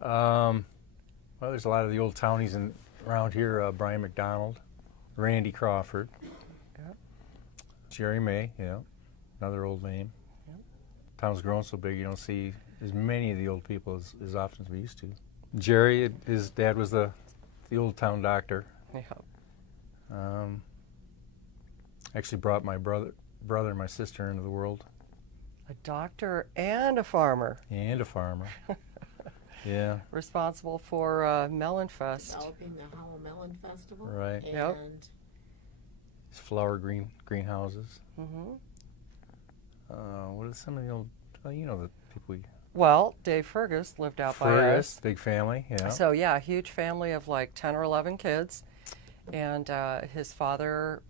Well, there's a lot of the old townies around here. Brian McDonald, Randy Crawford, Yep. Jerry May, another old name. Yep. Town's grown so big you don't see as many of the old people as often as we used to. Jerry, his dad was the old town doctor. Yep. Actually brought my brother and my sister into the world. A doctor and a farmer. And a farmer. Yeah. Responsible for MelonFest. Developing the Howell Melon Festival. Right. And Yep. His flower greenhouses. Mm-hmm. What are some of the old, the people we... Well, Dave Fergus lived out by Fergus, us. big family, yeah. So, yeah, a huge family of like 10 or 11 kids. And his father,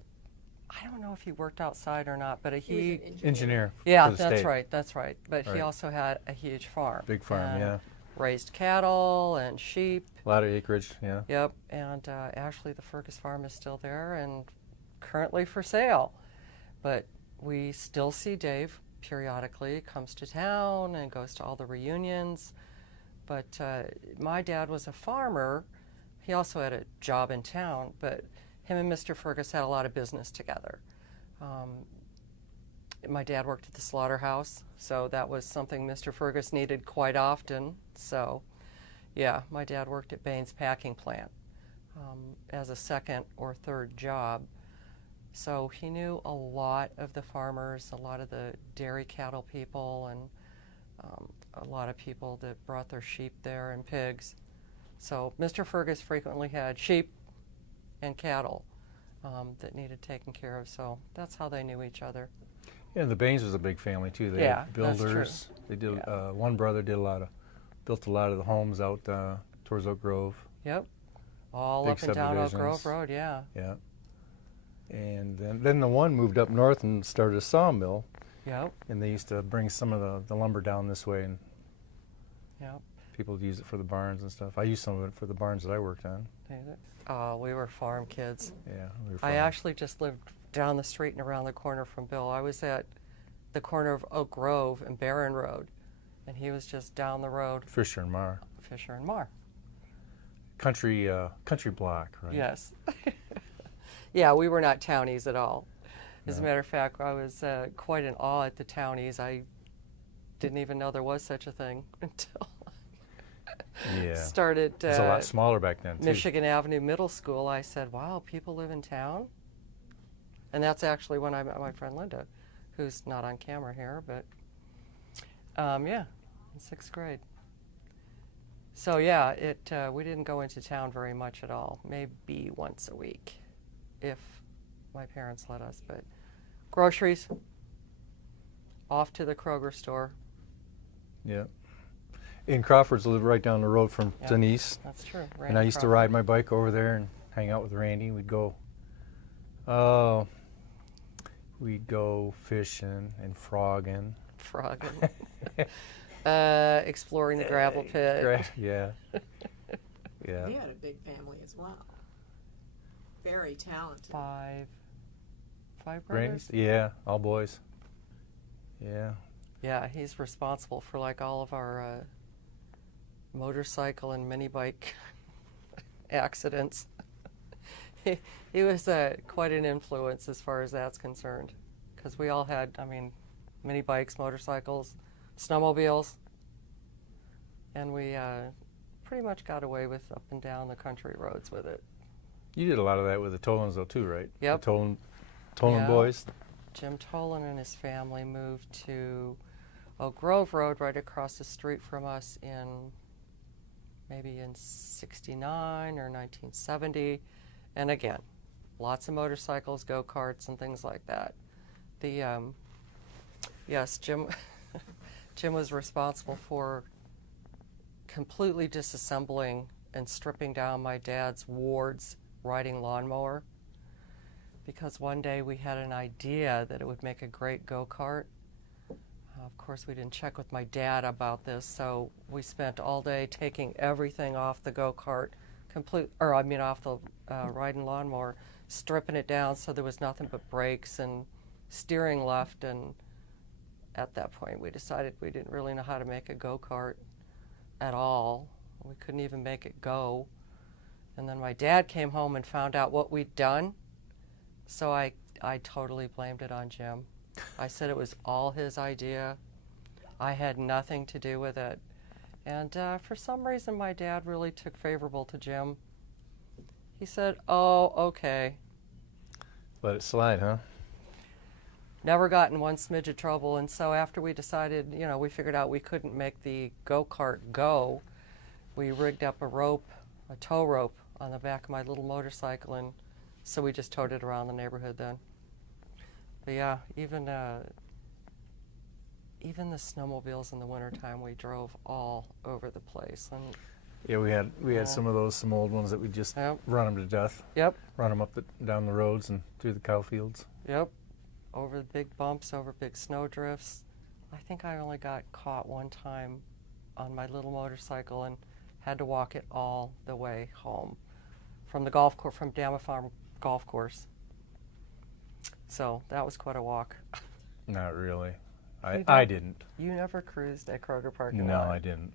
I don't know if he worked outside or not, but he was an Engineer. Yeah, for the that's state. right, that's right. But he Right. also had a huge farm. Big farm, and yeah. Raised cattle and sheep. A lot of acreage, yeah. Yep, and actually the Fergus farm is still there and currently for sale. But we still see Dave periodically, comes to town and goes to all the reunions. But my dad was a farmer. He also had a job in town, but him and Mr. Fergus had a lot of business together. My dad worked at the slaughterhouse, so that was something Mr. Fergus needed quite often. So, yeah, my dad worked at Bain's packing plant as a second or third job. So he knew a lot of the farmers, a lot of the dairy cattle people, and a lot of people that brought their sheep there and pigs. So Mr. Fergus frequently had sheep and cattle that needed taken care of. So that's how they knew each other. Yeah, the Bains was a big family too. They Yeah, had builders. that's true. They did. Yeah. One brother built a lot of the homes out towards Oak Grove. Yep, all Big up and down Oak subdivisions. Grove Road. Yeah. Yeah. And then the one moved up north and started a sawmill, Yep. and they used to bring some of the lumber down this way, and Yep. people would use it for the barns and stuff. I used some of it for the barns that I worked on. We were farm kids. Yeah, we were I farm. actually just lived down the street and around the corner from Bill. I was at the corner of Oak Grove and Barron Road, and he was just down the road, Fisher and Marr. Fisher and Marr. Country block, right? Yes. Yeah, we were not townies at all. As a No. matter of fact, I was quite in awe at the townies. I didn't even know there was such a thing until Yeah. started It was a lot smaller back then too. Michigan Avenue Middle School. I said, wow, people live in town? And that's actually when I met my friend Linda, who's not on camera here, but yeah, in 6th grade. So yeah, we didn't go into town very much at all, maybe once a week, if my parents let us. But groceries, off to the Kroger store. Yeah. In Crawford's lived right down the road from Yeah, Denise. That's true. And I used to ride my bike over there and hang out with Randy. We'd go fishing and frogging. Frogging. Exploring the gravel pit. Yeah. Yeah. They had a big family as well. Very talented. Five brothers? Randy's? Yeah, all boys. Yeah. Yeah, he's responsible for like all of our motorcycle and mini bike accidents. He was quite an influence as far as that's concerned, because we all had, mini bikes, motorcycles, snowmobiles, and we pretty much got away with up and down the country roads with it. You did a lot of that with the Tollins though too, right? Yep. The Tollin Yeah. boys. Jim Tollin and his family moved to Oak Grove Road right across the street from us maybe in 69 or 1970. And again, lots of motorcycles, go-karts, and things like that. Yes, Jim was responsible for completely disassembling and stripping down my dad's Ward's riding lawnmower, because one day we had an idea that it would make a great go-kart. Of course, we didn't check with my dad about this, so we spent all day taking everything off the go-kart, off the riding lawnmower, stripping it down so there was nothing but brakes and steering left. And at that point, we decided we didn't really know how to make a go-kart at all. We couldn't even make it go. And then my dad came home and found out what we'd done. So I totally blamed it on Jim. I said it was all his idea. I had nothing to do with it. And for some reason, my dad really took favorable to Jim. He said, "Oh, okay." Let it slide, huh? Never got in one smidge of trouble. And so after we decided, we figured out we couldn't make the go-kart go, we rigged up a tow rope on the back of my little motorcycle, and so we just towed it around the neighborhood then. But yeah, even the snowmobiles in the wintertime, we drove all over the place. And Yeah, we had some of those, some old ones that we just run them to death. Yep. Run them up down the roads and through the cow fields. Yep. Over the big bumps, over big snow drifts. I think I only got caught one time on my little motorcycle and had to walk it all the way home from the golf course, from Dama Farm Golf Course. So that was quite a walk. Not really. I didn't. You never cruised at Kroger parking lot? No, I didn't.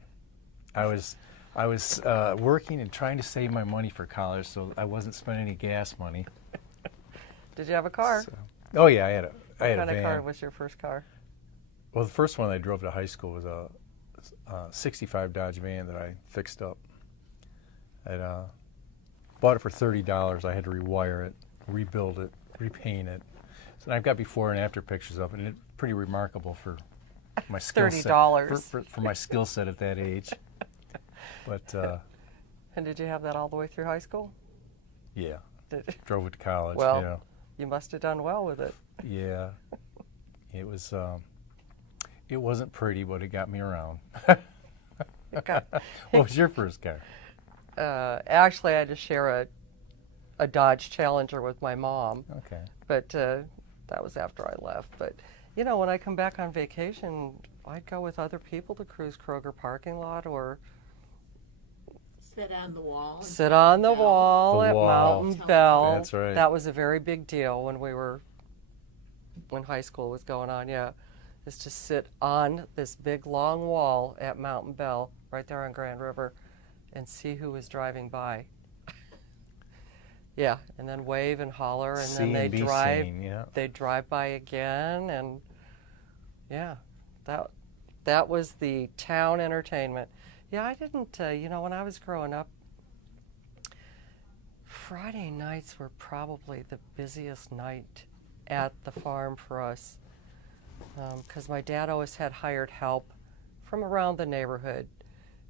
I was working and trying to save my money for college, so I wasn't spending any gas money. Did you have a car? Oh yeah, I had a van. What kind of car was your first car? Well, the first one I drove to high school was a 65 Dodge van that I fixed up. I bought it for $30. I had to rewire it, rebuild it, repaint it. So I've got before and after pictures of it, and it's pretty remarkable for my skill set. $30. For my skill set at that age. But and did you have that all the way through high school? Yeah. Drove it to college. Well, yeah. You must have done well with it. Yeah. It was. It wasn't pretty, but it got me around. What was your first car? Actually, I had to share a Dodge Challenger with my mom. Okay. But that was after I left. But, when I come back on vacation, I'd go with other people to cruise Kroger parking lot or sit on the wall. Sit on the wall at Mountain Bell. That's right. That was a very big deal when high school was going on, yeah. Is to sit on this big long wall at Mountain Bell, right there on Grand River, and see who was driving by. Yeah, and then wave and holler, and then they'd drive. Seen, yeah. They'd drive by again, and yeah, that was the town entertainment. Yeah, I didn't. When I was growing up, Friday nights were probably the busiest night at the farm for us, because my dad always had hired help from around the neighborhood,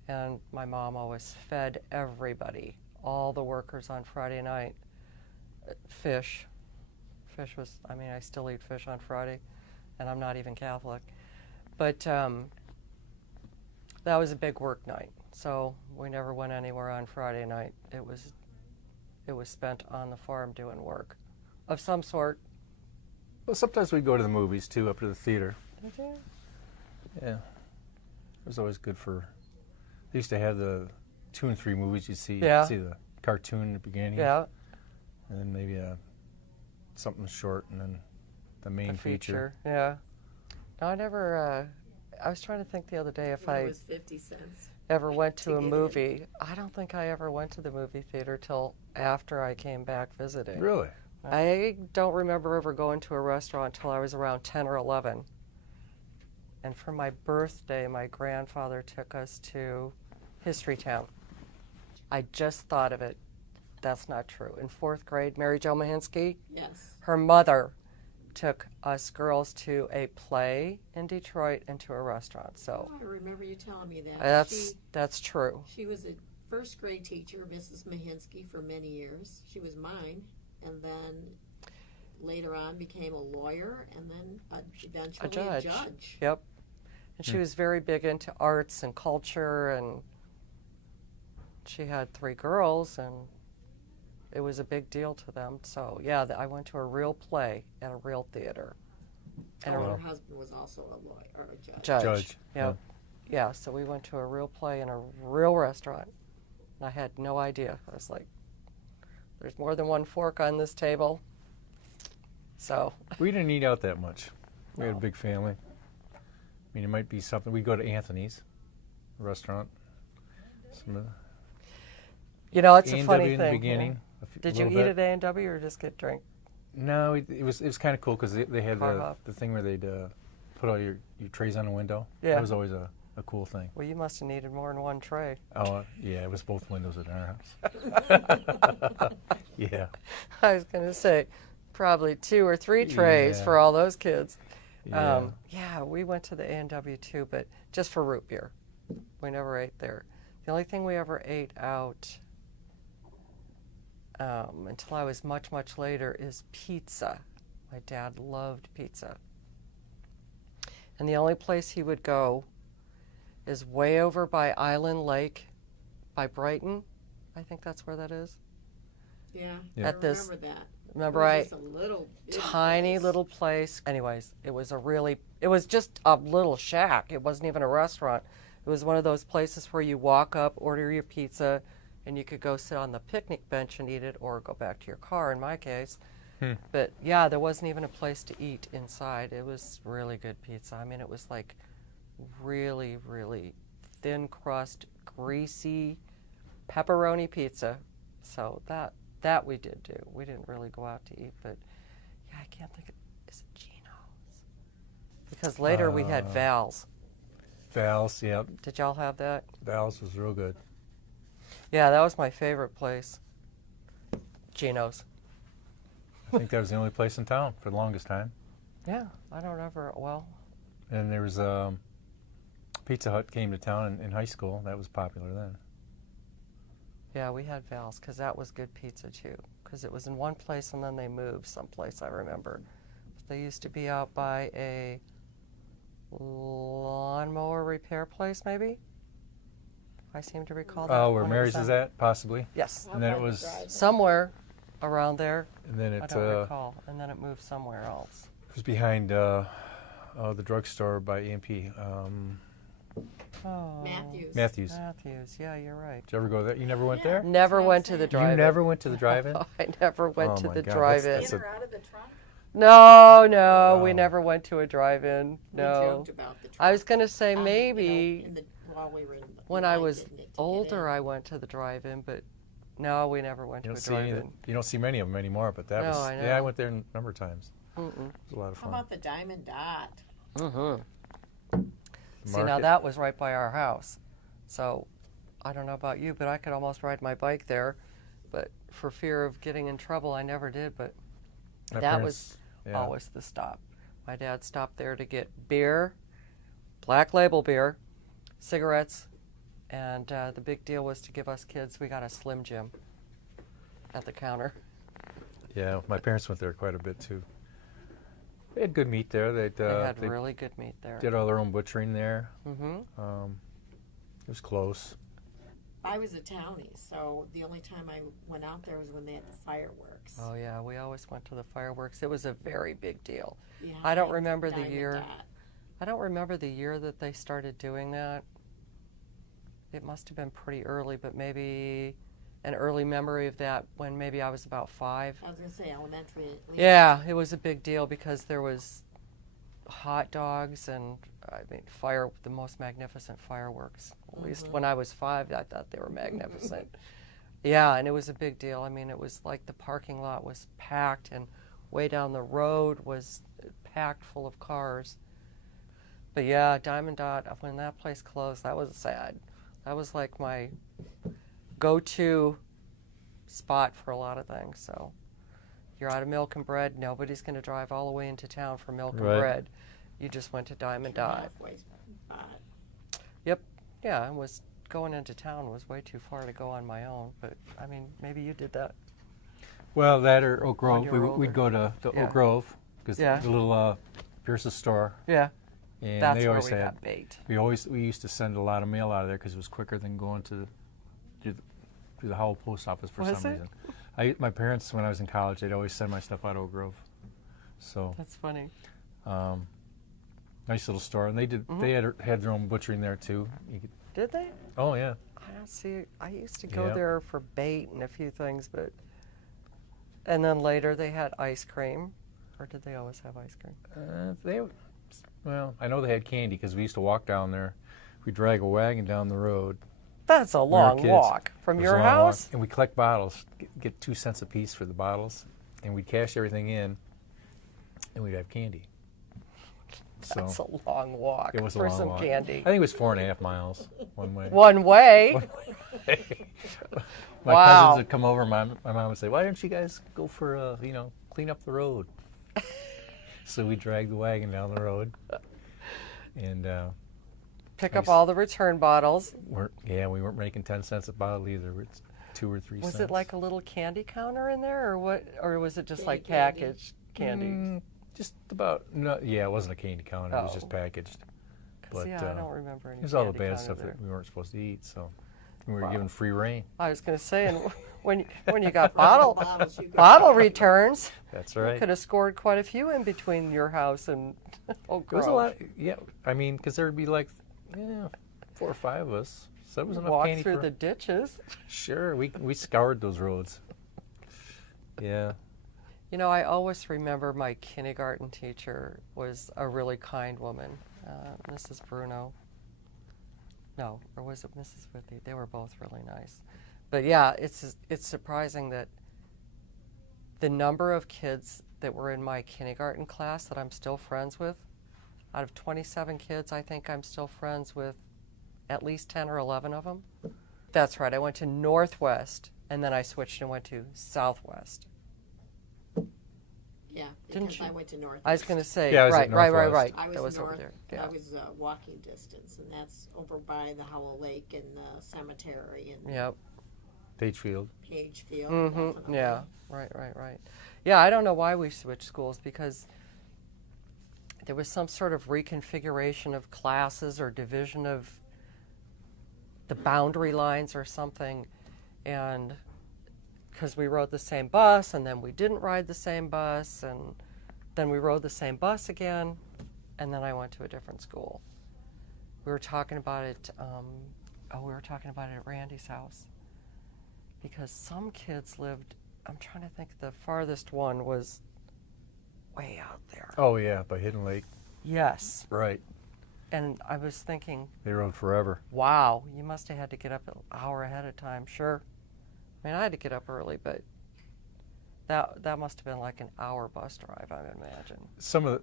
and my mom always fed everybody, all the workers on Friday night, fish. Fish was, I still eat fish on Friday, and I'm not even Catholic. But that was a big work night, so we never went anywhere on Friday night. It was spent on the farm doing work of some sort. Well, sometimes we'd go to the movies, too, up to the theater. Did you? Yeah. It was always good for... They used to have the 2 and 3 movies you'd see. Yeah. You'd see the cartoon in the beginning. Yeah. And then maybe something short, and then the main feature. Yeah. No, I never... I was trying to think the other day if It was 50 cents. Ever went to a get movie. I don't think I ever went to the movie theater till after I came back visiting. Really? I don't remember ever going to a restaurant until I was around 10 or 11. And for my birthday, my grandfather took us to History Town. I just thought of it. That's not true. In 4th grade, Mary Jo Mahinske, Yes. her mother took us girls to a play in Detroit and to a restaurant. So I remember you telling me that. that's true. She was a 1st grade teacher, Mrs. Mahinske, for many years. She was mine. And then later on became a lawyer, and then eventually a judge. Yep. And she was very big into arts and culture, and she had 3 girls, and it was a big deal to them. So, yeah, I went to a real play at a real theater. And her husband was also a lawyer or a judge. Judge. Yep. Yeah, so we went to a real play in a real restaurant. And I had no idea. I was like, there's more than one fork on this table. So. We didn't eat out that much. We had a big family. It might be something. We'd go to Anthony's restaurant. You know, it's a A&W funny in the thing. beginning. Did you eat at A&W or just get drink? No, it was kind of cool because they had Carve up. the thing where they'd put all your trays on the window. Yeah. That was always a cool thing. Well, you must have needed more than one tray. Oh, yeah, it was both windows at our house. Yeah. I was going to say probably 2 or 3 trays Yeah. for all those kids. Yeah. Yeah, we went to the A&W too, but just for root beer. We never ate there. The only thing we ever ate out until I was much, much later is pizza. My dad loved pizza. And the only place he would go is way over by Island Lake by Brighton. I think that's where that is. Yeah, Yeah. I At this- remember that. Remember, It I was just a little bitty tiny place. little place. Anyways, it was just a little shack. It wasn't even a restaurant. It was one of those places where you walk up, order your pizza, and you could go sit on the picnic bench and eat it or go back to your car in my case. But yeah, there wasn't even a place to eat inside. It was really good pizza. I mean, it was like really, really thin crust, greasy pepperoni pizza. So that we did do. We didn't really go out to eat, but yeah, I can't think of, is it Gino's? Because later we had Val's. Val's, yeah. Did y'all have that? Val's was real good. Yeah, that was my favorite place. Gino's. I think that was the only place in town for the longest time. Yeah, I don't ever, well, And there was Pizza Hut came to town in high school. That was popular then. yeah, we had Val's because that was good pizza too. Because it was in one place and then they moved someplace, I remember. They used to be out by a lawnmower repair place, maybe? I seem to recall that. Oh, where when it Mary's was is on- at, possibly. Yes, And then Out it by the was, drive-in. somewhere around there. and then I it don't recall. And then it moved somewhere else. was behind the drugstore by EMP. Oh, Matthews. Matthews, yeah, you're right. Did you ever go there? You never went Yeah. there? Never what I'm went to the saying. drive-in. You never went to the drive-in? I never went Oh to my the God, drive-in. that's In or out of the trunk? No, we Oh. never went to a drive-in. We No. joked about the I was truck going to say on the- maybe while we were in the when I line was getting it to get older in. I went to the drive-in, but no, we never went You to don't a see any. drive-in. You don't see many of them anymore. But that No, was. I Yeah, know. I went there a number of times. Mm-mm. It was a lot of How fun. about the Diamond Dot? Mm-hmm. See, now Market. that was right by our house. So I don't know about you, but I could almost ride my bike there. But for fear of getting in trouble, I never did. But My that parents- was yeah. always the stop. My dad stopped there to get beer, black label beer, cigarettes, and the big deal was to give us kids, we got a Slim Jim at the counter. Yeah, my parents went there quite a bit too. They had good meat there. They They had really good meat there. did all their own butchering there. Mm-hmm. It was close. I was a townie, so the only time I went out there was when they had the fireworks. Oh yeah, we always went to the fireworks. It was a very big deal. Yeah, I don't like remember the Diamond year. Dot. I don't remember the year that they started doing that. It must have been pretty early, but maybe an early memory of that when maybe I was about 5. I was going to say elementary at least. Yeah, it was a big deal because there was hot dogs and the most magnificent fireworks. At least when I was 5, I thought they were magnificent. Yeah, and it was a big deal. I mean, it was like the parking lot was packed and way down the road was packed full of cars. But yeah, Diamond Dot, when that place closed, that was sad. That was like my go-to spot for a lot of things. So you're out of milk and bread. Nobody's going to drive all the way into town for milk and Right. bread. You just went to Diamond Dot. Halfway spot. Yep. Yeah, and was going into town was way too far to go on my own. But I mean, maybe you did that. Well, that or Oak Grove. you were We'd go to Yeah. Oak Grove because Yeah. the little Pierce's store, Yeah, and that's they where always we had. got bait. We used to send a lot of mail out of there because it was quicker than going to the Howell post office for Was some it? reason. My parents, when I was in college, they'd always send my stuff out of Oak Grove. So That's funny. nice little store, and they did. Mm-hmm. They had their own butchering there too. You could, Did they? oh yeah. I don't see. I used to go Yep. there for bait and a few things, but. And then later they had ice cream, or did they always have ice cream? Well, I know they had candy because we used to walk down there. We'd drag a wagon down the road That's a were long kids. walk It from was your a long walk. house. And we collect bottles, get 2 cents a piece for the bottles, and we'd cash everything in, and we'd have candy. So That's a long walk it was a for long some walk. candy. I think it was 4.5 miles one way. One way. My Wow. cousins would come over. My mom would say, "Why don't you guys go for clean up the road?" So we dragged the wagon down the road, and Pick up all the return bottles. we weren't making 10 cents a bottle either. It's 2 or 3 Was cents. it like a little candy counter in there, or what? Or was it just Big like candy. packaged candy? Just about. No, yeah, it wasn't a candy counter. It was Oh. just packaged. 'Cause, yeah, I don't remember any. It was all the candy bad counter stuff there. that we weren't supposed to eat. So we were Wow. given free reign. I was going to say, and when you got Bottles you could- bottle returns, That's you right. could have scored quite a few in between your house and Oak It was Grove. a lot. Yeah, I mean, because there would be like 4 or 5 of us. So that was enough Walk candy through for. the ditches. Sure, we scoured those roads. Yeah. You know, I always remember my kindergarten teacher was a really kind woman, Mrs. Bruno. No, or was it Mrs. Withy? They were both really nice. But yeah, it's surprising that the number of kids that were in my kindergarten class that I'm still friends with, out of 27 kids, I think I'm still friends with at least 10 or 11 of them. That's right, I went to Northwest, and then I switched and went to Southwest. Yeah, Didn't because you? I went to Northwest. I was going to say, Yeah, I was at right. Northwest. I was That was north. over there. Yeah. I was walking distance, and that's over by the Howell Lake and the cemetery and Yep. Pagefield. Pagefield. Mm-hmm. definitely. Yeah. Right. Yeah, I don't know why we switched schools, because there was some sort of reconfiguration of classes or division of the boundary lines or something, and because we rode the same bus and then we didn't ride the same bus and then we rode the same bus again, and then I went to a different school. We were talking about it. We were talking about it at Randy's house, because some kids lived. I'm trying to think. The farthest one was way out there. Oh yeah, by Hidden Lake. Yes. Right. And I was thinking, They rode forever. wow, you must have had to get up an hour ahead of time. Sure. I mean, I had to get up early, but that must have been like an hour bus drive, I would imagine. Some of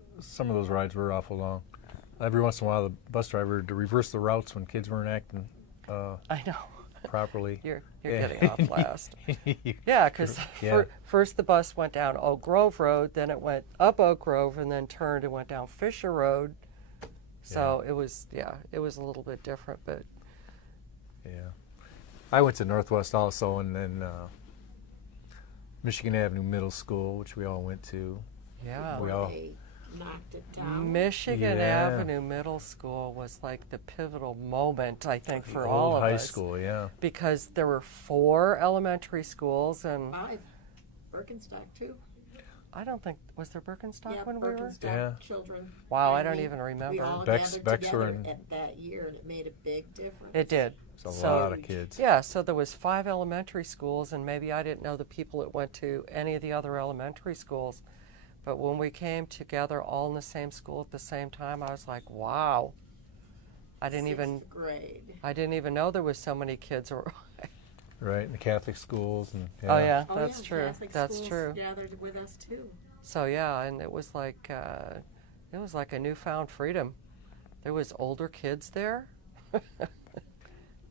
those rides were awful long. Every once in a while, the bus driver would reverse the routes when kids weren't acting I know. properly. You're Yeah. getting off last. Yeah, because Yeah. first the bus went down Oak Grove Road, then it went up Oak Grove, and then turned and went down Fisher Road. So it was a little bit different, but Yeah. I went to Northwest also, and then Michigan Avenue Middle School, which we all went to. yeah. We all- They knocked it down. Michigan Yeah. Avenue Middle School was like the pivotal moment, I think, for The all old of high us. school, yeah. Because there were 4 elementary schools, and 5. Birkenstock too. I don't think, was there Birkenstock Yeah, when we were? Birkenstock Yeah. children. Wow, I And don't we- even We remember. all Bex gathered were together in- at that year, and it made a big difference. It did. It's a So- lot of kids. Yeah, so there was 5 elementary schools, and maybe I didn't know the people that went to any of the other elementary schools. But when we came together all in the same school at the same time, I was like, wow. I didn't Sixth grade. even know there was so many kids. Right, in the Catholic schools. And, Oh yeah, Oh, that's yeah, true. Catholic That's schools true. gathered with us too. So yeah, and it was like a newfound freedom. There was older kids there to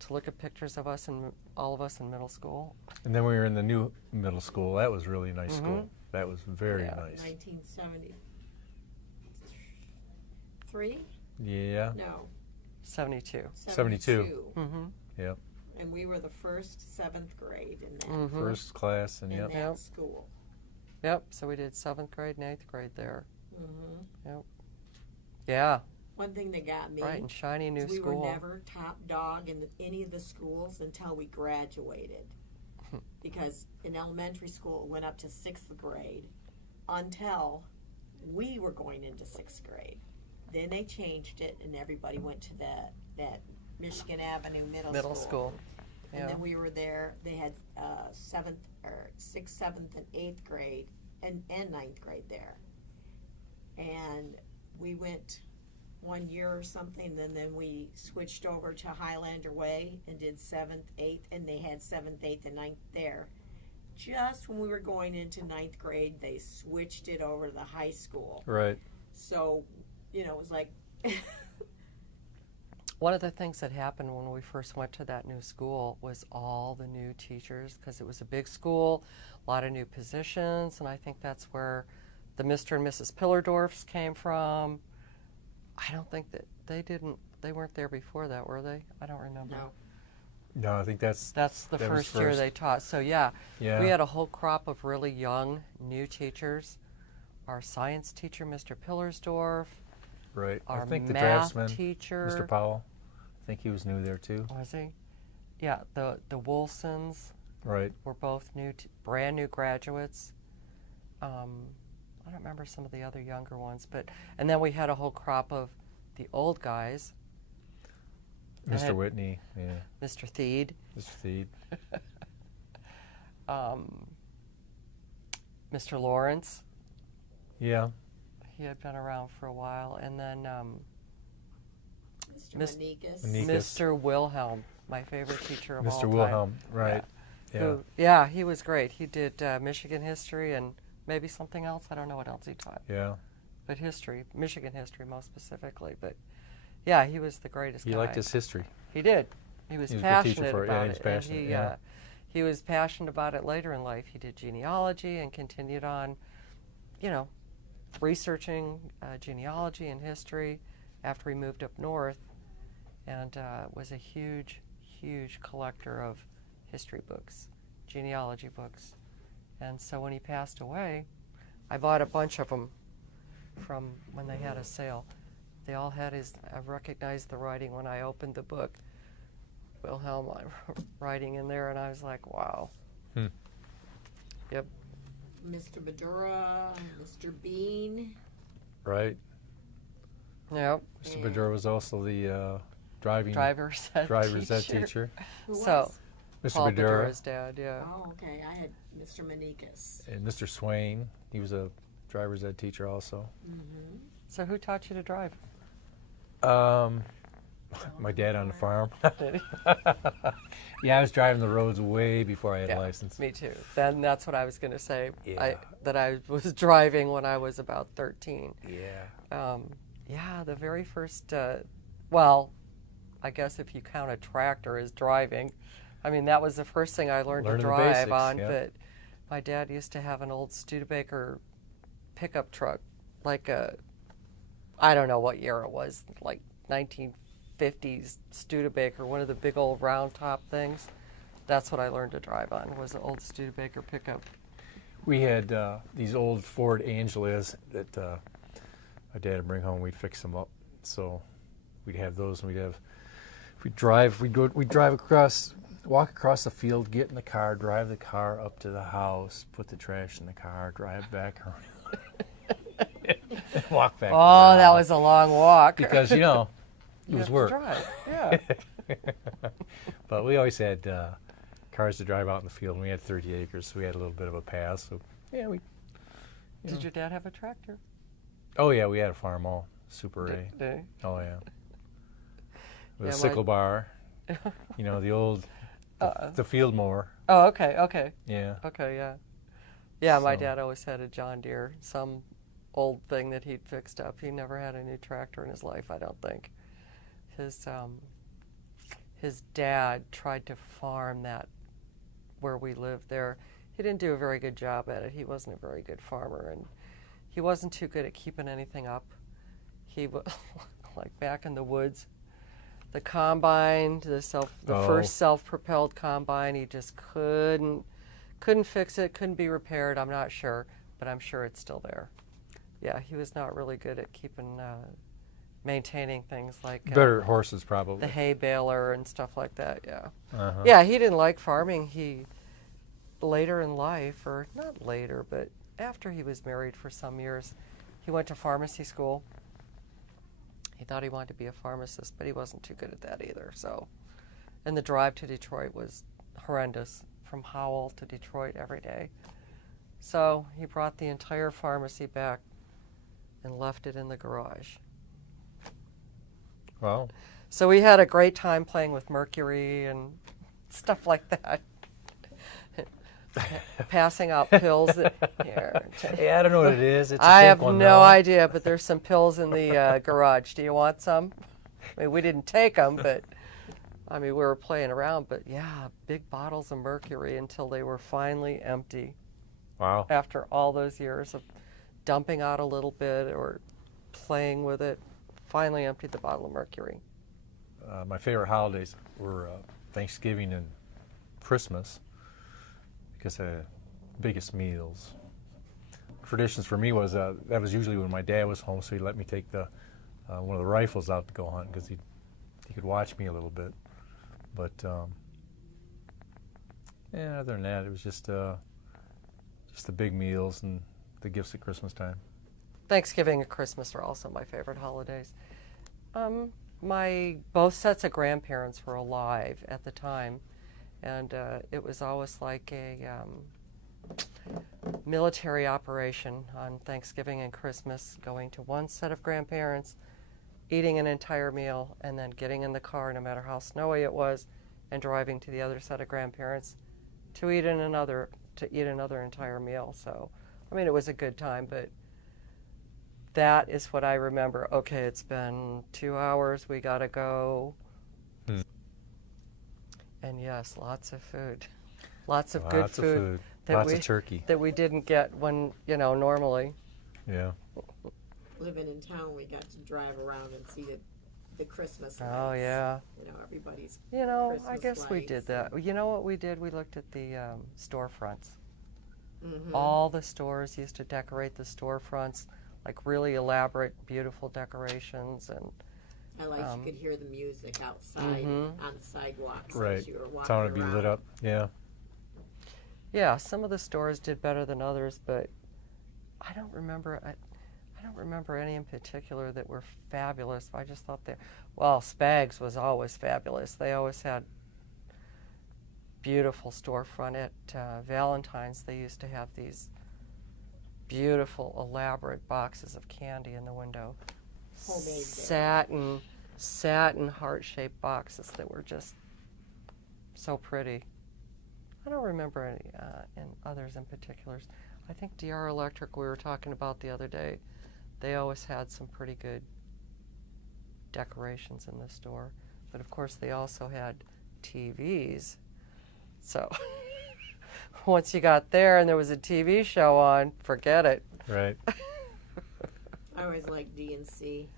look at pictures of us and all of us in middle school. And then we were in the new middle school. That was really a nice school. That was very Yeah. nice. 1973? Yeah. No. 72. 72. Mm-hmm. Yep. And we were the first 7th grade in that, Mm-hmm. First class, and in yep. that Yep. school. Yep. So we did 7th grade and 8th grade there. Hmm. Yep. Yeah. One thing that got me Bright and shiny new is we school. were never top dog in any of the schools until we graduated. Because in elementary school it went up to 6th grade until we were going into 6th grade. Then they changed it and everybody went to that Michigan Avenue Middle school. And Yeah. then we were there. They had 6th, 7th, and 8th grade and 9th grade there. And we went 1 year or something. Then we switched over to Highlander Way and did 7th, 8th, and they had 7th, 8th, and 9th there. Just when we were going into 9th grade, they switched it over to the high school. Right. So, it was like... One of the things that happened when we first went to that new school was all the new teachers, because it was a big school, a lot of new positions, and I think that's where the Mr. and Mrs. Pillerdorfs came from. I don't think that they weren't there before that, were they? I don't remember. No, I think that's the first year they taught. So we had a whole crop of really young, new teachers. Our science teacher, Mr. Pillersdorf. Right. Our I think the math draftsman, teacher. Mr. Powell, I think he was new there too. Was he? Yeah, the Wolsons Right. were both brand new graduates. I don't remember some of the other younger ones, and then we had a whole crop of the old guys. Mr. Whitney, yeah. Mr. Theed. Mr. Theed. Mr. Lawrence. Yeah. He had been around for a while. And then Mr. Mahinske. Mr. Wilhelm, my favorite teacher of all Mr. time. Wilhelm, right. Yeah, he was great. He did Michigan history and maybe something else. I don't know what else he taught. Yeah. But history, Michigan history most specifically. But yeah, he was the greatest guy. He liked his history. He did. He was a good passionate teacher for it. Yeah, about he was it. passionate, And he was passionate about it later in life. He did genealogy and continued on, researching genealogy and history after he moved up north, and was a huge, huge collector of history books, genealogy books. And so when he passed away, I bought a bunch of them from when they had a sale. They all had I recognized the writing when I opened the book. Wilhelm writing in there, and I was like, wow. Yep. Mr. Badura, Mr. Bain. Right. Yep. Mr. Badura was also the driver's ed teacher. Who So, Mr. Paul Badura. Badura's dad, yeah. Oh, okay. I had Mr. Mahinske. And Mr. Swain. He was a driver's ed teacher also. Mm-hmm. So who taught you to drive? My dad on the farm. Did he? Yeah, I was driving the roads way before I had a license. Me too. Then that's what I was going to say. Yeah. That I was driving when I was about 13. Yeah. The very first, I guess if you count a tractor as driving, I mean, that was the first thing I learned to Learning the drive basics, on. yeah. But my dad used to have an old Studebaker pickup truck, like I don't know what year it was, like 1950s Studebaker, one of the big old round top things. That's what I learned to drive on, was an old Studebaker pickup. We had these old Ford Angelas that my dad would bring home. We'd fix them up. So we'd have those, and we'd walk across the field, get in the car, drive the car up to the house, put the trash in the car, drive back around. Walk back. Oh, that was a long walk. Because, it was have to work. drive. Yeah. But we always had cars to drive out in the field, and we had 30 acres, so we had a little bit of a pass. So, yeah, Did your dad have a tractor? Oh, yeah, we had a farm all Super A. Did he? Oh, yeah. With a Yeah, sickle bar. The old, the field mower. Oh, okay. Yeah. Okay, yeah. Yeah, my So- dad always had a John Deere, some old thing that he'd fixed up. He never had a new tractor in his life, I don't think. His dad tried to farm that where we lived there. He didn't do a very good job at it. He wasn't a very good farmer, and he wasn't too good at keeping anything up. He was like back in the woods. The combine, first self-propelled combine, he just couldn't fix it, couldn't be repaired. I'm not sure, but I'm sure it's still there. Yeah, he was not really good at maintaining things like Better horses, probably. the hay baler and stuff like that. Yeah, Uh-huh. yeah. He didn't like farming. He later in life, or not later, but after he was married for some years, he went to pharmacy school. He thought he wanted to be a pharmacist, but he wasn't too good at that either. So, and the drive to Detroit was horrendous, from Howell to Detroit every day. So he brought the entire pharmacy back and left it in the garage. Wow. So we had a great time playing with mercury and stuff like that. Passing out pills. Here. Hey, I don't know what it is. It's a I pink have one, no though. idea, but there's some pills in the garage. Do you want some? I mean, we didn't take them, but I mean, we were playing around. But yeah, big bottles of mercury until they were finally empty. Wow. After all those years of dumping out a little bit or playing with it, finally emptied the bottle of mercury. My favorite holidays were Thanksgiving and Christmas because the biggest meals. Traditions for me was that was usually when my dad was home, so he'd let me take the one of the rifles out to go hunt because he could watch me a little bit. But yeah, other than that, it was just the big meals and the gifts at Christmas time. Thanksgiving and Christmas are also my favorite holidays. My both sets of grandparents were alive at the time, and it was always like a military operation on Thanksgiving and Christmas, going to one set of grandparents, eating an entire meal, and then getting in the car, no matter how snowy it was, and driving to the other set of grandparents to eat another entire meal. So, I mean, it was a good time, but that is what I remember. Okay, it's been 2 hours, we gotta go. And yes, lots of food. Lots of good food. Lots of turkey. That we didn't get when, normally. Yeah. Living in town, we got to drive around and see the Christmas lights. Oh, yeah. Everybody's I guess we did that. You know what we did? We looked at the storefronts. Mm-hmm. All the stores used to decorate the storefronts, like really elaborate, beautiful decorations. And I you could hear the music outside on the sidewalks Right. as you were walking Town would be around. lit up. Yeah. yeah, some of the stores did better than others, but I don't remember any in particular that were fabulous. I just thought Spags was always fabulous. They always had beautiful storefront. At Valentine's, they used to have these beautiful, elaborate boxes of candy in the window. Homemade Satin heart-shaped boxes that were just so pretty. I don't remember any in others in particulars. I think DR Electric, we were talking about the other day, they always had some pretty good decorations in the store. But of course, they also had TVs. So once you got there and there was a TV show on, forget it. Right. I always liked D&C.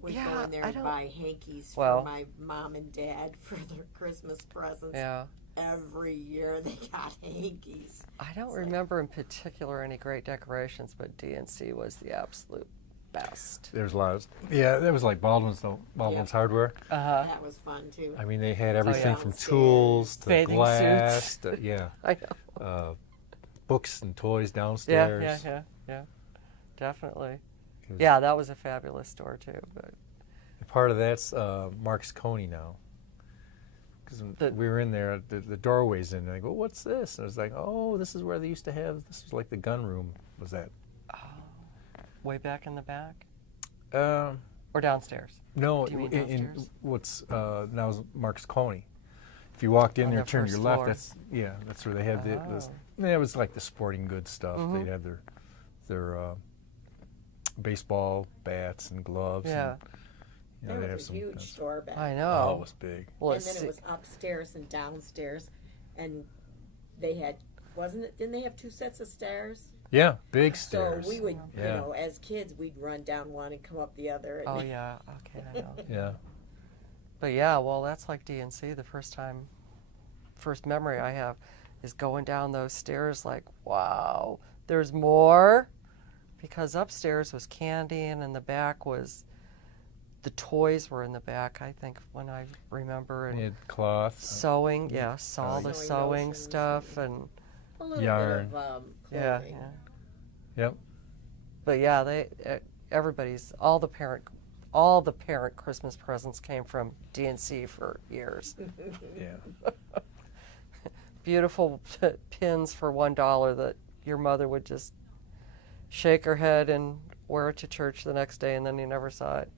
We'd Yeah, go in there I and don't- buy hankies Well- for my mom and dad for their Christmas presents. Yeah. Every year they got hankies. I don't remember in particular any great decorations, but DNC was the absolute best. There's a lot of, yeah, that was like Baldwin's, though. Baldwin's Hardware. Uh-huh. That was fun too. I mean, they had everything from Downstairs. tools to Bathing glass suits. to, yeah, I know. books and toys Yeah, downstairs. yeah. Definitely. It was- Yeah, that was a fabulous store too. But Part of that's Mark's Coney now. Because we were in there, the doorway's in, and I go, what's this? And I was like, oh, this is where they used to have, this was like the gun room, was that? way back in the back Um, or downstairs? no, Do you mean in downstairs? what's now is Mark's Coney. If you walked in On there, the turned to your first left, floor. that's where they had it was like the sporting goods stuff. They'd have their baseball bats and gloves. Yeah. And, There they'd have was a some. huge store back I then. know. Oh, it was big. Well, And then it was upstairs and downstairs, and they had didn't they have 2 sets of stairs? Yeah, big stairs. So we would, Yeah. as kids, we'd run down one and come up the other. And Oh yeah, okay, I know. Yeah. But yeah, well, that's like DNC. The first memory I have is going down those stairs like, wow, there's more? Because upstairs was candy and in the back was, the toys were in the back, I think, when I remember. And They had cloth. sewing, yes, all the Sewing sewing notions stuff and a little Yarn. bit of yeah, clothing. yeah. Yep. But yeah, all the parent Christmas presents came from DNC for years. Yeah. Beautiful pins for $1 that your mother would just shake her head and wear it to church the next day, and then you never saw it.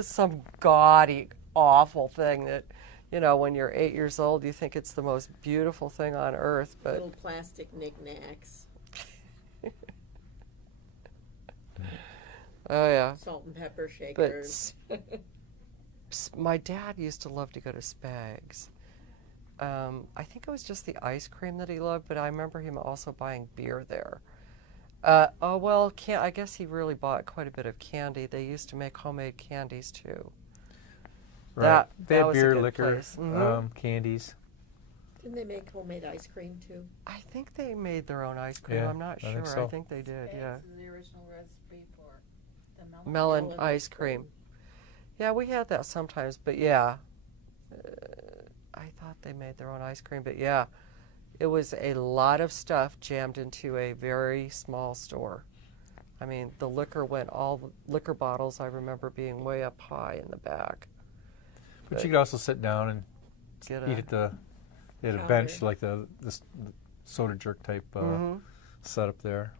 Some gaudy, awful thing that, when you're 8 years old, you think it's the most beautiful thing on earth. But Little plastic knickknacks, oh yeah. salt and pepper But shakers. my dad used to love to go to Spags. I think it was just the ice cream that he loved, but I remember him also buying beer there. I guess he really bought quite a bit of candy. They used to make homemade candies too. Right. They had was a beer, good liquor, place. Mhm. Candies. Didn't they make homemade ice cream too? I think they made their own ice cream. Yeah, I'm not I sure. think so. I think they did. Yeah. This is the original recipe for the Melon Melon ice ice cream. cream. Yeah, we had that sometimes, but yeah. I thought they made their own ice cream, but yeah. It was a lot of stuff jammed into a very small store. I mean, the liquor all the liquor bottles I remember being way up high in the back. But you could also sit down and Get eat at they had a bench like the soda jerk type setup there.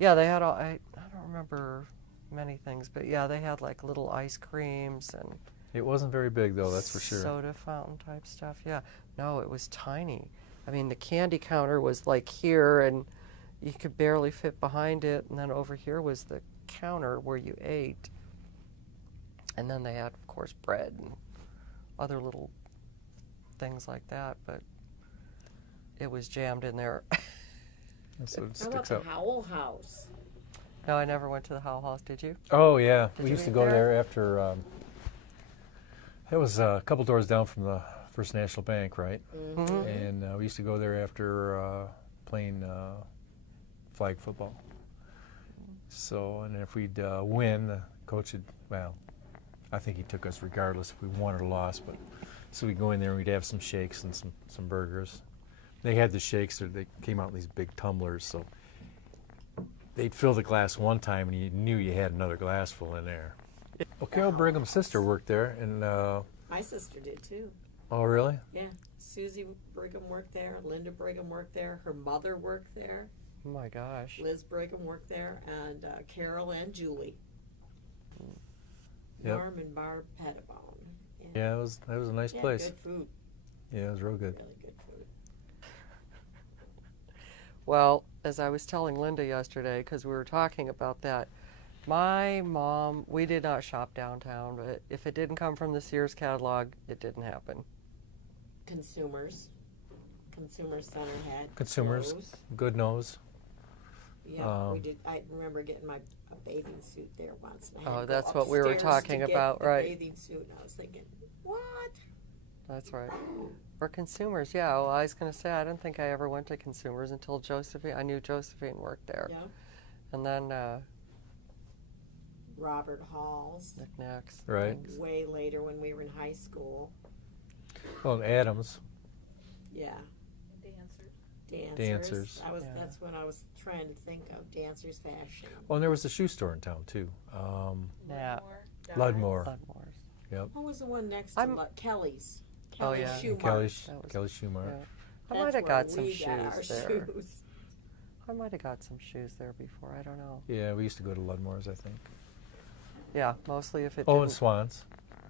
Yeah, they had I don't remember many things, but yeah, they had like little ice creams and It wasn't very big though, that's for sure. soda fountain type stuff. Yeah. No, it was tiny. I mean, the candy counter was like here, and you could barely fit behind it. And then over here was the counter where you ate. And then they had, of course, bread and other little things like that. But it was jammed in there. That's what How about sticks the out. Howell House? No, I never went to the Howell House. Did you? Oh yeah, Did we you used to eat go there? there after. It was a couple doors down from the First National Bank, right? Mm-hmm. And we used to go there after playing flag football. So, and if we'd win, the coach would, I think he took us regardless if we won or lost. But so we'd go in there and we'd have some shakes and some burgers. They had the shakes, they came out in these big tumblers, so they'd fill the glass one time and you knew you had another glass full in there. Well, Carol Brigham's sister worked there, and My sister did too. oh really? Yeah. Susie Brigham worked there. Linda Brigham worked there. Her mother worked there. Oh my gosh. Liz Brigham worked there. And Carol and Julie. Yep. Norm and Barb Pettibone. Yeah, that was a nice Yeah, place. good food. Yeah, it was real good. Really good food. Well, as I was telling Linda yesterday, because we were talking about that, my mom, we did not shop downtown, but if it didn't come from the Sears catalog, it didn't happen. Consumers Center had Consumers, clothes. good nose. Yeah, we did. I remember getting a bathing suit there once. And I had Oh, to go that's what we were upstairs talking to get about, the right. bathing suit, and I was thinking, what? That's right. Or Consumers, yeah. Well, I was going to say, I don't think I ever went to Consumers until Josephine. I knew Josephine worked there. Yeah. And then Robert Hall's. knickknacks. Right. things. Way later when we were in high school. Well, and Adams. Yeah. Dancers. Dancers. I was. Yeah. That's what I was trying to think of. Dancers fashion. Well, and there was a shoe store in town too. Yeah. Ludmore. Ludmore's. Yep. What was the one next I'm- to Kelly's? Oh, Kelly's yeah. Shoe And Mart. That was- Kelly's Shoe Mart. Yeah. I That's might have where got some we got our shoes there. shoes. I might have got some shoes there before. I don't know. Yeah, we used to go to Ludmore's, I think. Yeah, mostly if it Oh, didn't. and Swans.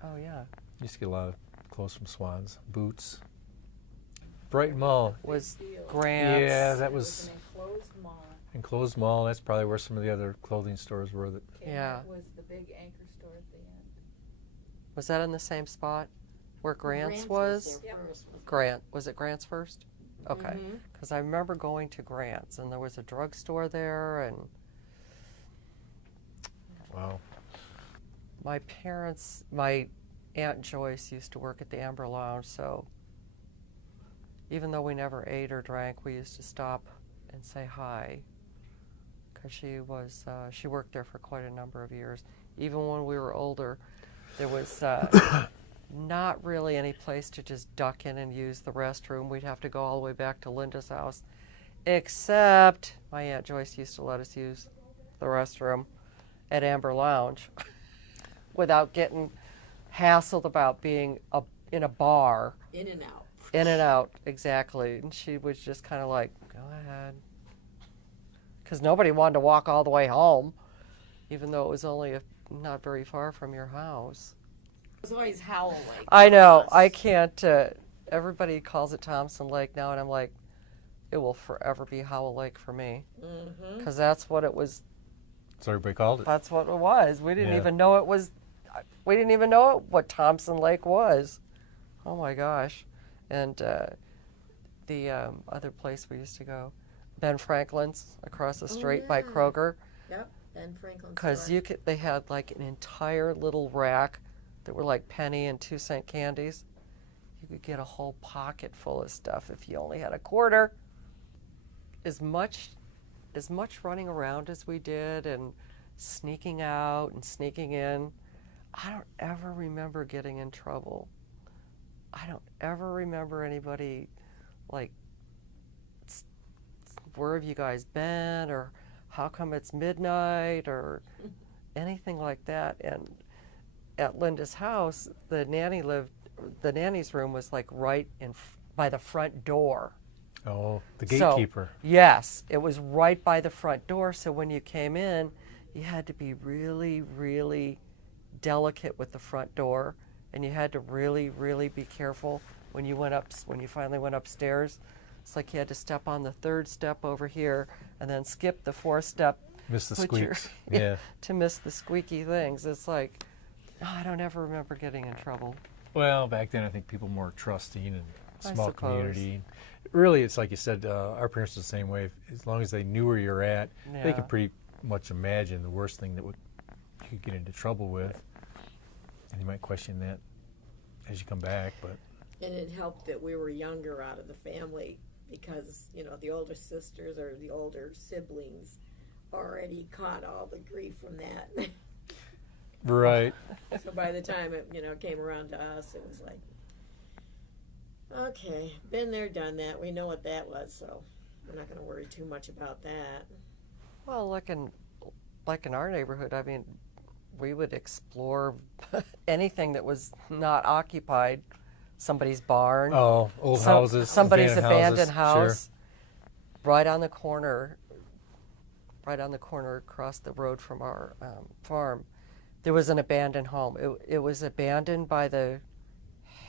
Oh, yeah. Used to get a lot of clothes from Swans. Boots. Brighton Mall. Was Big deal. Grant's. Yeah, that It was an enclosed mall. enclosed mall. That's probably where some of the other clothing stores were. That Yeah. It was the big anchor store at the end. Was that in the same spot where Grant's Grant's was? there Yep. first. Grant. Was it Grant's first? Okay. Mhm. Because I remember going to Grant's and there was a drugstore there, and wow. my parents, my Aunt Joyce used to work at the Amber Lounge, so even though we never ate or drank, we used to stop and say hi. Because she worked there for quite a number of years. Even when we were older, there was not really any place to just duck in and use the restroom. We'd have to go all the way back to Linda's house. Except my Aunt Joyce used to let us use the restroom at Amber Lounge without getting hassled about being in a bar. In and out. In and out, exactly. And she was just kind of like, go ahead. Because nobody wanted to walk all the way home. even though it was only not very far from your house. It was always Howell Lake. I know. for us. I can't. Everybody calls it Thompson Lake now, and I'm like, it will forever be Howell Lake for me, because that's what it was. So everybody called it. That's what it was. We didn't Yeah. even know it was. We didn't even know what Thompson Lake was. Oh my gosh! And the other place we used to go, Ben Franklin's across the street by yeah. Kroger, Yep, Ben Franklin's because store. they had like an entire little rack that were like penny and 2-cent candies. You could get a whole pocket full of stuff if you only had a quarter. As much running around as we did and sneaking out and sneaking in, I don't ever remember getting in trouble. I don't ever remember anybody like, where have you guys been, or how come it's midnight, or anything like that. And at Linda's house, the nanny's room was like right by the front door. Oh, the So, gatekeeper. yes, it was right by the front door. So when you came in, you had to be really, really delicate with the front door, and you had to really, really be careful when you finally went upstairs. It's like you had to step on the 3rd step over here, and then skip the 4th step. Miss the put your- squeaks. Yeah. to miss the squeaky things. It's like, I don't ever remember getting in trouble. Well, back then I think people were more trusting and I small suppose. community. Really, it's like you said, our parents were the same way. As long as they knew where you're at, they Yeah. could pretty much imagine the worst thing that you could get into trouble with. And you might question that as you come back, but And it helped that we were younger out of the family because, the older sisters or the older siblings already caught all the grief from that. right. So by the time it, came around to us, it was like, okay, been there, done that. We know what that was, so we're not going to worry too much about that. Well, like in our neighborhood, I mean, we would explore anything that was not occupied. Somebody's barn. Oh, old houses. Somebody's abandoned houses. house. Right on the corner across the road from our farm, there was an abandoned home. It was abandoned by the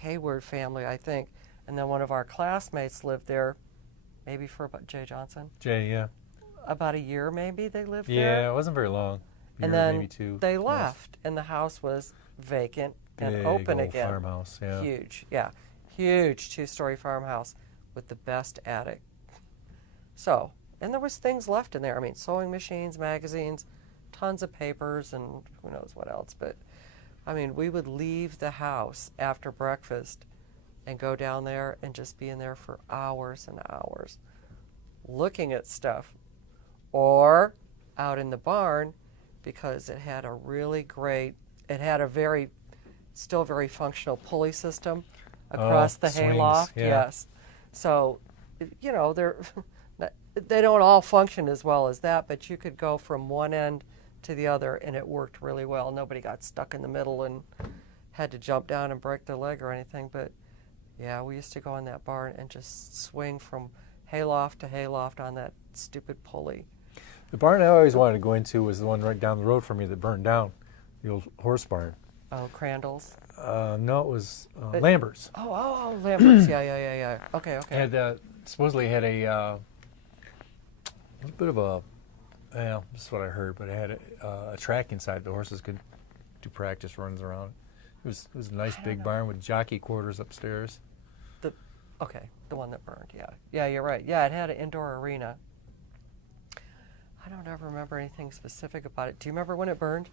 Hayward family, I think, and then one of our classmates lived there, maybe for about Jay Johnson. Jay, yeah. About a year, maybe they lived there. Yeah, it wasn't very long. And Year, then maybe 2. they most. left, and the house was vacant and Big open old again. farmhouse, yeah. Huge, yeah. Huge 2-story farmhouse with the best attic. So, and there was things left in there. I mean, sewing machines, magazines, tons of papers, and who knows what else. But, I mean, we would leave the house after breakfast and go down there and just be in there for hours and hours looking at stuff. Or out in the barn, because it had a still very functional pulley system across the swings, hayloft. yeah. Yes. So, they don't all function as well as that, but you could go from one end to the other, and it worked really well. Nobody got stuck in the middle and had to jump down and break their leg or anything. But yeah, we used to go in that barn and just swing from hayloft to hayloft on that stupid pulley. The barn I always wanted to go into was the one right down the road from me that burned down, the old horse barn. Oh, Crandall's. No, it was Lambert's. Oh, Lambert's. Yeah. Okay. Had supposedly had a little bit of a, well, this is what I heard, but it had a track inside. The horses could do practice runs around. It was a nice big barn with jockey quarters upstairs. The one that burned. Yeah, you're right. Yeah, it had an indoor arena. I don't ever remember anything specific about it. Do you remember when it burned?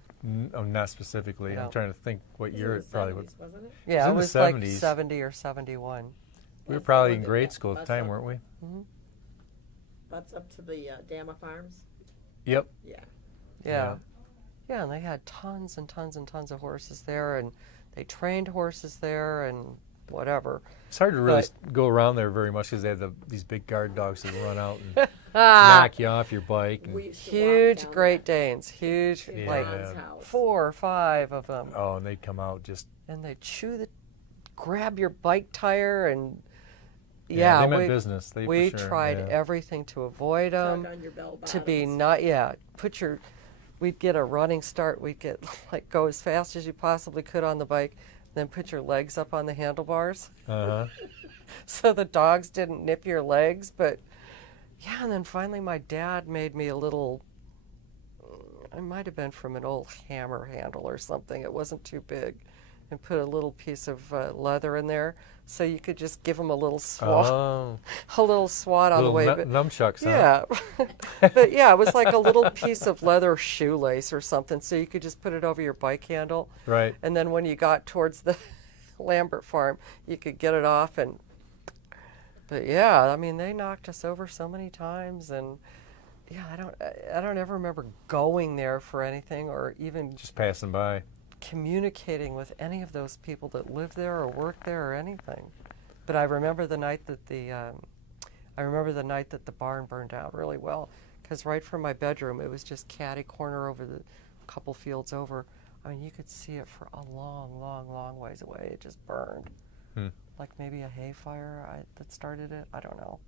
Oh, not specifically. No. I'm trying to think what year it probably was. Wasn't it? Yeah, It it was was in the like 70s. 70 or 71. We were That's probably the in one grade that school at the butts time, up- weren't we? Butts up to the Dama Farms. Yep. Yeah, and they had tons and tons and tons of horses there, and they trained horses there and whatever. It's hard to really go around there very much because they had these big guard dogs that run out and knock you off your bike. And, We used to walk Huge down Great that Danes, huge, to like Ron's house. 4 or 5 of them. oh, and they'd come out just. And they grab your bike tire, and They yeah, meant business. we for sure, tried yeah. everything to avoid them. Tug on your bell To be bottoms. not, put your we'd get a running start. We'd get go as fast as you possibly could on the bike, then put your legs up on the handlebars. Uh-huh. So the dogs didn't nip your legs. But yeah, and then finally my dad made me a little, it might have been from an old hammer handle or something. It wasn't too big. And put a little piece of leather in there, so you could just give them a little swat, a little swat on the way. Nunchucks, yeah, but yeah, it was like a little piece of leather shoelace or something, so you could just put it over your bike handle. Right. And then when you got towards the Lambert farm, you could get it off. But yeah, I mean, they knocked us over so many times, and yeah, I don't ever remember going there for anything or even just passing by, communicating with any of those people that lived there or worked there or anything. But I remember the night that the barn burned down really well, because right from my bedroom, it was just catty corner over the couple fields over. I mean, you could see it for a long, long, long ways away. It just burned. Like maybe a hay fire that started it. I don't know.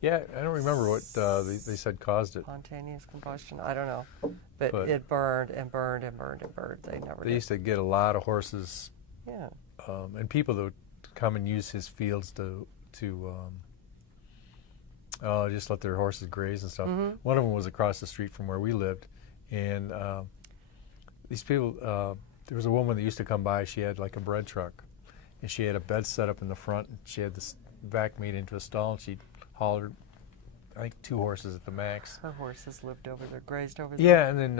Yeah, I don't remember what they said caused it. Spontaneous combustion. I don't know. But it burned and burned and burned and burned. They used to get a lot of horses. Yeah. And people that would come and use his fields to just let their horses graze and stuff. Mm-hmm. One of them was across the street from where we lived. And these people, there was a woman that used to come by. She had like a bread truck. And she had a bed set up in the front. And she had this vac made into a stall. And she'd hollered, I think 2 horses at the max. Her horses lived over there, grazed over there. Yeah, and then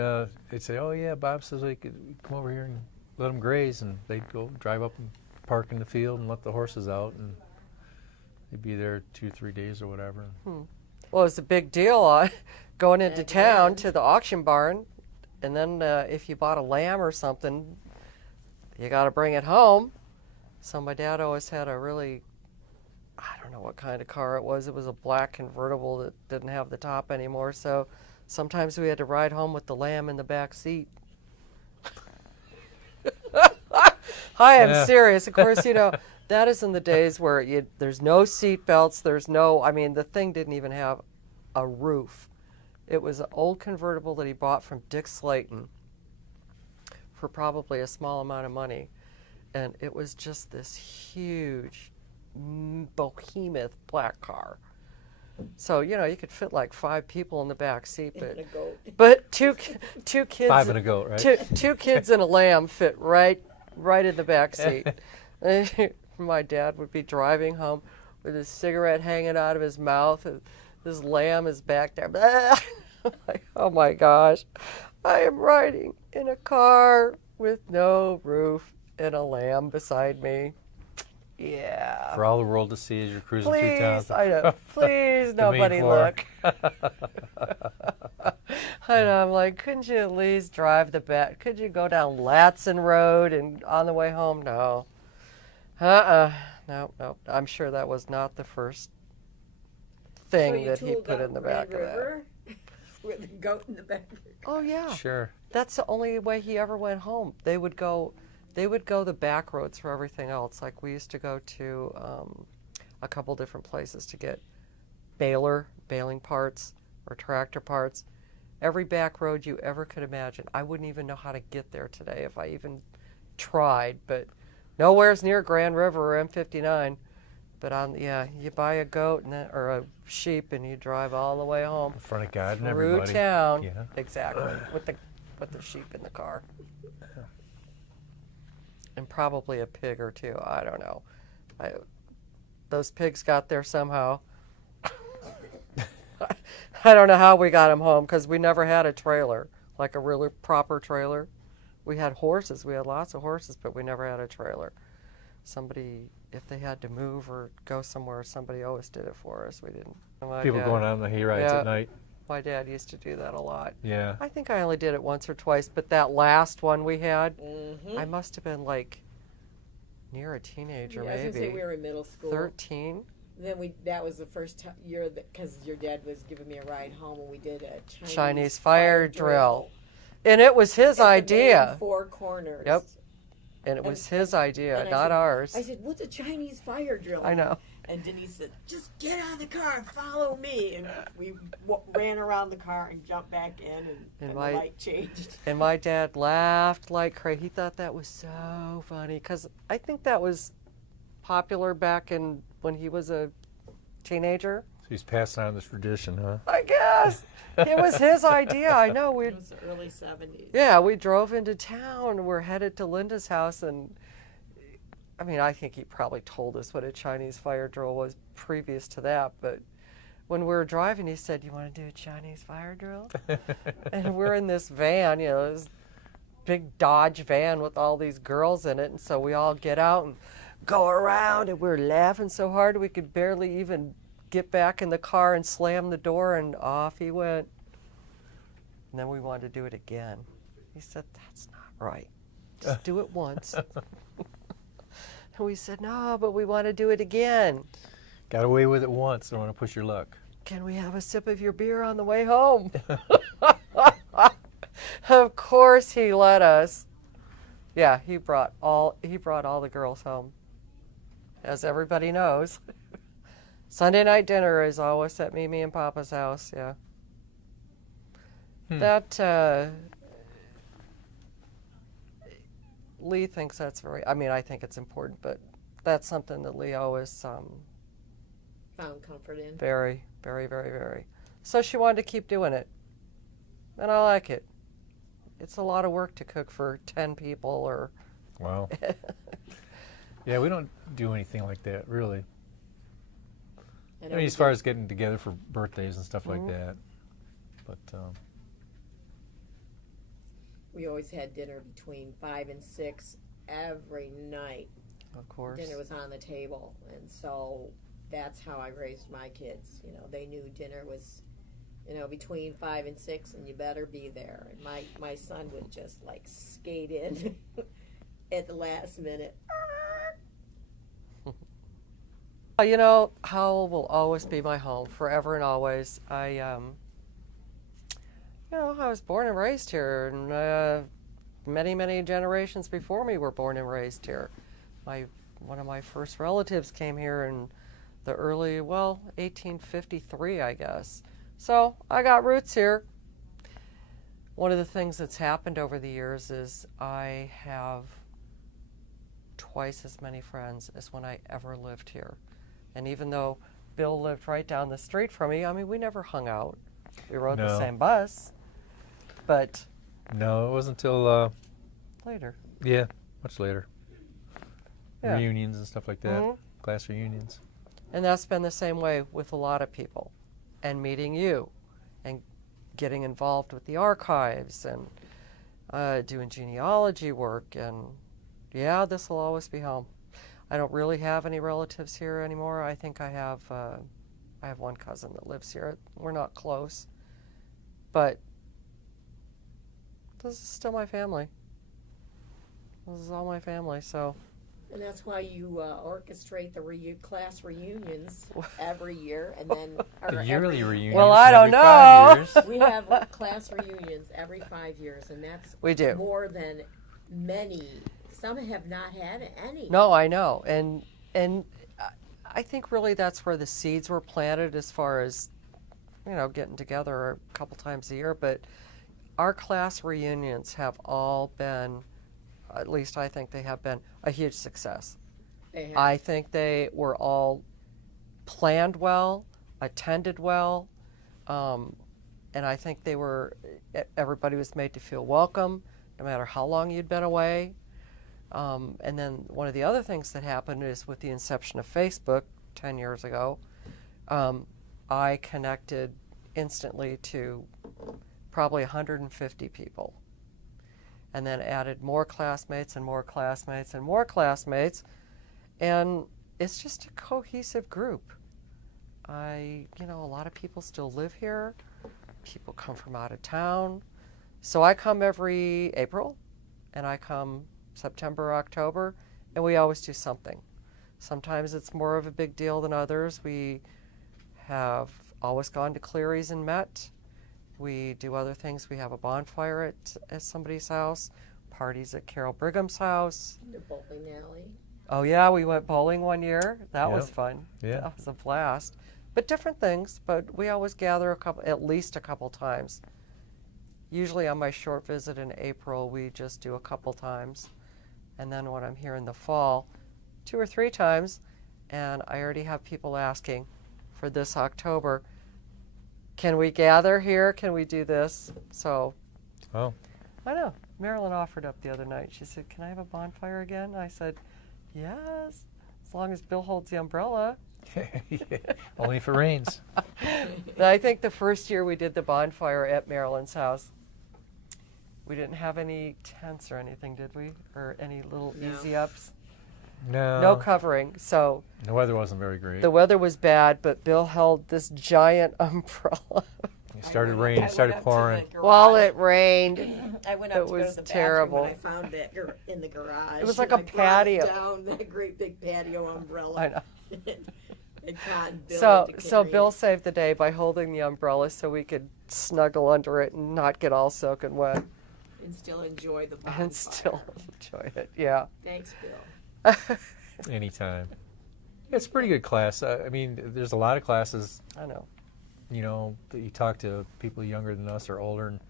they'd say, "Oh yeah, Bob says we could come over here and let them graze," and they'd go drive up and park in the field and let the horses out, and they'd be there 2-3 days or whatever. Well, it was a big deal going into town to the auction barn, and then if you bought a lamb or something, you got to bring it home. So my dad always had a really, I don't know what kind of car it was. It was a black convertible that didn't have the top anymore. So sometimes we had to ride home with the lamb in the back seat. I am serious. Of course, that is in the days where there's no seat belts. There's no, I mean, the thing didn't even have a roof. It was an old convertible that he bought from Dick Slayton for probably a small amount of money. And it was just this huge behemoth black car. So, you could fit like 5 people in the back seat, but two kids, 5 and a goat, right? Two kids and a lamb fit right in the back seat. My dad would be driving home with his cigarette hanging out of his mouth, and this lamb is back there. Like, oh my gosh, I am riding in a car with no roof and a lamb beside me. Yeah. For all the world to see as you're cruising through town. I know. Please, nobody look. I know. I'm like, couldn't you at least drive the back? Could you go down Latson Road and on the way home? No. No. I'm sure that was not the first thing that he put in the back of that. With a goat in the back. Oh yeah. Sure. That's the only way he ever went home. They would go the back roads for everything else. Like we used to go to a couple different places to get baling parts or tractor parts. Every back road you ever could imagine. I wouldn't even know how to get there today if I even tried, but nowhere's near Grand River or M59. But you buy a goat or a sheep and you drive all the way home. In front of God and through everybody. Town. Yeah. Exactly. With the sheep in the car. And probably a pig or two. I don't know. Those pigs got there somehow. I don't know how we got them home because we never had a trailer, like a really proper trailer. We had horses. We had lots of horses, but we never had a trailer. Somebody, if they had to move or go somewhere, somebody always did it for us. We didn't. People going on the hay rides at night. My dad used to do that a lot. Yeah. I think I only did it once or twice, but that last one we had, I must have been like near a teenager, maybe. I was going to say we were in middle school. 13. Then that was the first year because your dad was giving me a ride home and we did a Chinese fire drill. And it was his idea. 4 corners. Yep. And it was his idea, not ours. I said, "What's a Chinese fire drill?" I know. And Denise said, just get out of the car and follow me. And we ran around the car and jumped back in, and the light changed. And my dad laughed like crazy. He thought that was so funny because I think that was popular back in when he was a teenager. So he's passing on this tradition, huh? I guess. It was his idea. I know. It was the early 70s. Yeah, we drove into town. We're headed to Linda's house, and I mean, I think he probably told us what a Chinese fire drill was previous to that, but when we were driving, he said, "You want to do a Chinese fire drill?" And we're in this van, this big Dodge van with all these girls in it, and so we all get out and go around, and we're laughing so hard we could barely even get back in the car and slam the door, and off he went. And then we wanted to do it again. He said, "That's not right. Just do it once." And we said, "No, but we want to do it again." Got away with it once. Don't want to push your luck. "Can we have a sip of your beer on the way home?" Of course he let us. Yeah, he brought all the girls home. As everybody knows. Sunday night dinner is always at Mimi and Papa's house, yeah. That, Lee thinks that's I think it's important, but that's something that Lee always Found comfort in. very, very, very, very. So she wanted to keep doing it. And I like it. It's a lot of work to cook for 10 people or... Wow. Yeah, we don't do anything like that, really. I mean, as far as getting together for birthdays and stuff like that. But we always had dinner between 5 and 6 every night. Of course. Dinner was on the table, and so that's how I raised my kids. They knew dinner was, between 5 and 6, and you better be there. And my son would just like skate in at the last minute. Howell will always be my home, forever and always. I was born and raised here, and many, many generations before me were born and raised here. One of my first relatives came here in the early, 1853, I guess. So I got roots here. One of the things that's happened over the years is I have twice as many friends as when I ever lived here. And even though Bill lived right down the street from me, we never hung out. We rode the same bus, but... No, it wasn't until... later. Yeah, much later. Yeah. Reunions and stuff like that. Class reunions. And that's been the same way with a lot of people. And meeting you, and getting involved with the archives, and doing genealogy work, and yeah, this will always be home. I don't really have any relatives here anymore. I think I have one cousin that lives here. We're not close, but this is still my family. This is all my family, so. And that's why you orchestrate the class reunions every year, and then The yearly reunions. Well, I don't every 5 know. years. we have class reunions every 5 years, and that's We do. more than many. Some have not had any. No, I know, and I think really that's where the seeds were planted as far as, getting together a couple times a year. But our class reunions have all been, at least I think they have been, a huge success. They have. I think they were all planned well, attended well, and I think everybody was made to feel welcome, no matter how long you'd been away. And then one of the other things that happened is with the inception of Facebook 10 years ago, I connected instantly to probably 150 people, and then added more classmates and more classmates and more classmates, and it's just a cohesive group. A lot of people still live here. People come from out of town. So I come every April, and I come September, October, and we always do something. Sometimes it's more of a big deal than others. We have always gone to Cleary's and met. We do other things. We have a bonfire at somebody's house, parties at Carol Brigham's house. The bowling alley. Oh yeah, we went bowling one year. That was Yep. fun. Yeah. That was a blast. But different things. But we always gather at least a couple times. Usually on my short visit in April, we just do a couple times. And then when I'm here in the fall, 2 or 3 times. And I already have people asking for this October, can we gather here? Can we do this? So, Oh, I know. Marilyn offered up the other night. She said, can I have a bonfire again? I said, yes, as long as Bill holds the umbrella. yeah. Only if it rains. I think the first year we did the bonfire at Marilyn's house, we didn't have any tents or anything, did we? Or any little No. easy ups? No. No covering. So The weather wasn't very great. the weather was bad, but Bill held this giant umbrella. It started raining, it started pouring. While it rained, I went it up to go was to the terrible. bathroom and I found that in the garage. It was like and a I brought patio. It down that great big patio umbrella. I know. It caught Bill So to so carry Bill it. saved the day by holding the umbrella so we could snuggle under it and not get all soaking wet And still enjoy the bonfire. and still enjoy it. Yeah. Thanks, Bill. Anytime. It's a pretty good class. I mean, there's a lot of classes, I know. you know, that you talk to people younger than us or older, and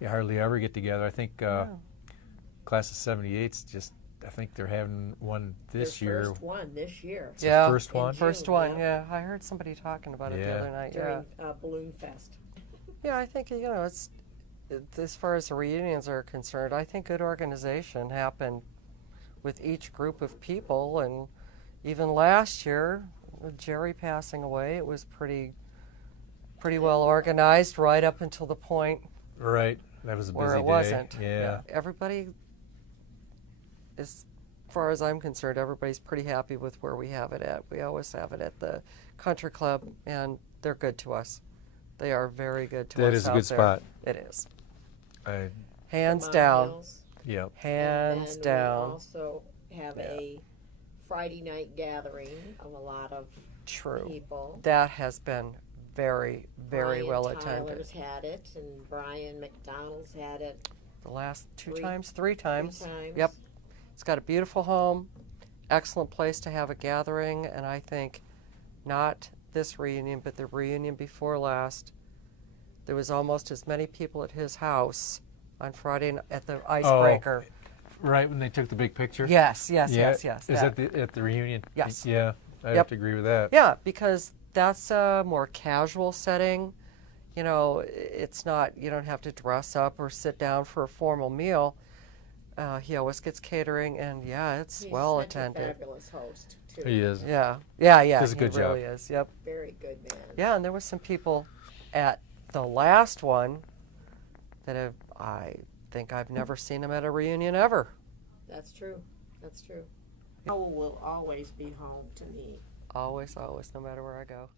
you hardly ever get together. I think class of 78's just, I think they're having one this Their year. First one this year. It's Yeah. the first In one. June. First one, yeah. yeah. I heard somebody talking about it the Yeah. other night. During Yeah. Balloon Fest. Yeah, I think, it's as far as the reunions are concerned, I think good organization happened with each group of people. And even last year, with Jerry passing away, it was pretty well organized right up until the point Right. That was a busy where it day. wasn't. Yeah. Everybody, as far as I'm concerned, everybody's pretty happy with where we have it at. We always have it at the country club, and they're good to us. They are very good to us. That is a out good there. spot. It is. Vermont Hands down. Hills. Yep. Hands And then down. We also have a Friday night gathering of a lot of True. people. That has been very, very Brian well Tyler's attended. had it, and Brian McDonald's had it The last three three times. three times. Yep. It's got a beautiful home, excellent place to have a gathering, and I think not this reunion, but the reunion before last, there was almost as many people at his house on Friday at the icebreaker. Right when they took the big picture. Yes. Yeah. Yes. Is that. that at the reunion? Yes. Yeah. I Yep. have to agree with that. Yeah, because that's a more casual setting. It's not, you don't have to dress up or sit down for a formal meal. He always gets catering, and it's He's well such a attended. fabulous host, too. He is. Yeah. Does a He good job. really is. Yep. Very good man. Yeah, and there was some people at the last one that I think I've never seen them at a reunion ever. That's true. That's true. Howell will always be home to me. Always, no matter where I go.